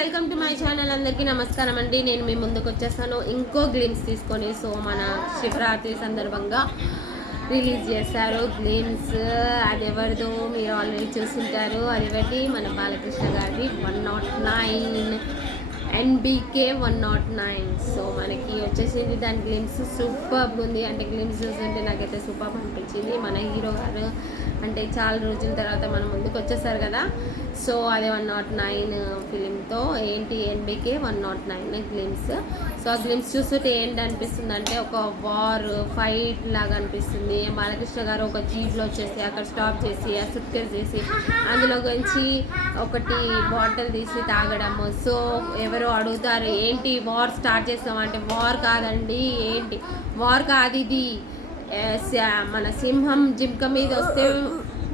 Welcome to my channel. అందరికీ నమస్కారం అండి. నేను మీ ముందుకు వచ్చేస్తాను ఇంకో గ్లిమ్స్ తీసుకొని. సో మన శివరాత్రి సందర్భంగా రిలీజ్ చేశారు గ్లిమ్స్. అది ఎవరిదో మీరు ఆల్రెడీ చూస్తుంటారు. అది బట్టి మన బాలకృష్ణ గారిది 109 NBK 109. సో మనకి వచ్చేసింది దాని గ్లిమ్స్. సూపర్గా ఉంది. అంటే గ్లిమ్స్ చూస్తుంటే నాకైతే సూపర్ అనిపించింది. మన హీరో గారు అంటే చాలా రోజుల తర్వాత మన ముందుకు వచ్చేసారు కదా. సో అదే 109 ఫిలింతో ఏంటి NBK 109 గ్లిమ్స్. సో ఆ గ్లిమ్స్ చూస్తుంటే ఏంటి అనిపిస్తుంది అంటే ఒక వార్ ఫైట్ లాగా అనిపిస్తుంది. బాలకృష్ణ గారు ఒక జీప్లో వచ్చేసి అక్కడ స్టాప్ చేసి ఆ సుట్కేస్ చేసి అందులో గురించి ఒకటి బాటిల్ తీసి తాగడము. సో ఎవరో అడుగుతారు ఏంటి వార్ స్టార్ట్ చేస్తామంటే వార్ కాదండి, ఏంటి వార్ కాదు ఇది, మన సింహం జింక మీద వస్తే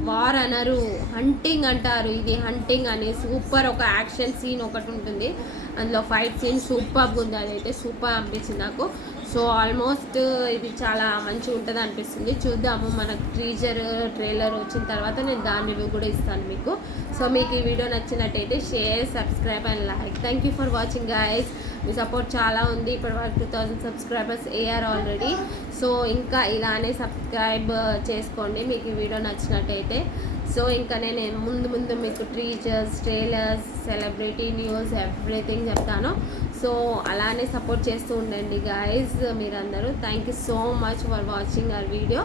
వార్ అనరు, హంటింగ్ అంటారు. ఇది హంటింగ్ అని సూపర్ ఒక యాక్షన్ సీన్ ఒకటి ఉంటుంది అందులో, ఫైట్ సీన్ సూపర్గా ఉంది. అదైతే సూపర్ అనిపించింది నాకు. సో ఆల్మోస్ట్ ఇది చాలా మంచిగా ఉంటుంది అనిపిస్తుంది. చూద్దాము, మనకు ట్రైలర్ వచ్చిన తర్వాత నేను దాని రివ్యూ కూడా ఇస్తాను మీకు. సో మీకు ఈ వీడియో నచ్చినట్టయితే share, subscribe and like. Thank you for watching guys. Me support చాలా ఉంది. ఇప్పటివరకు 2000 సబ్స్క్రైబర్స్ అయ్యారు ఆల్రెడీ. సో ఇంకా ఇలానే సబ్స్క్రైబ్ చేసుకోండి మీకు ఈ వీడియో నచ్చినట్టయితే. సో ఇంకా నేను ముందు మీకు teachers, trailers, celebrity news everything చెప్తాను. సో అలానే సపోర్ట్ చేస్తూ ఉండండి గాయస్ మీరందరూ. Thank you so much for watching our video.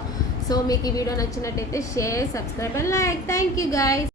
So మీకు ఈ వీడియో నచ్చినట్టయితే share, subscribe and like. Thank you guys.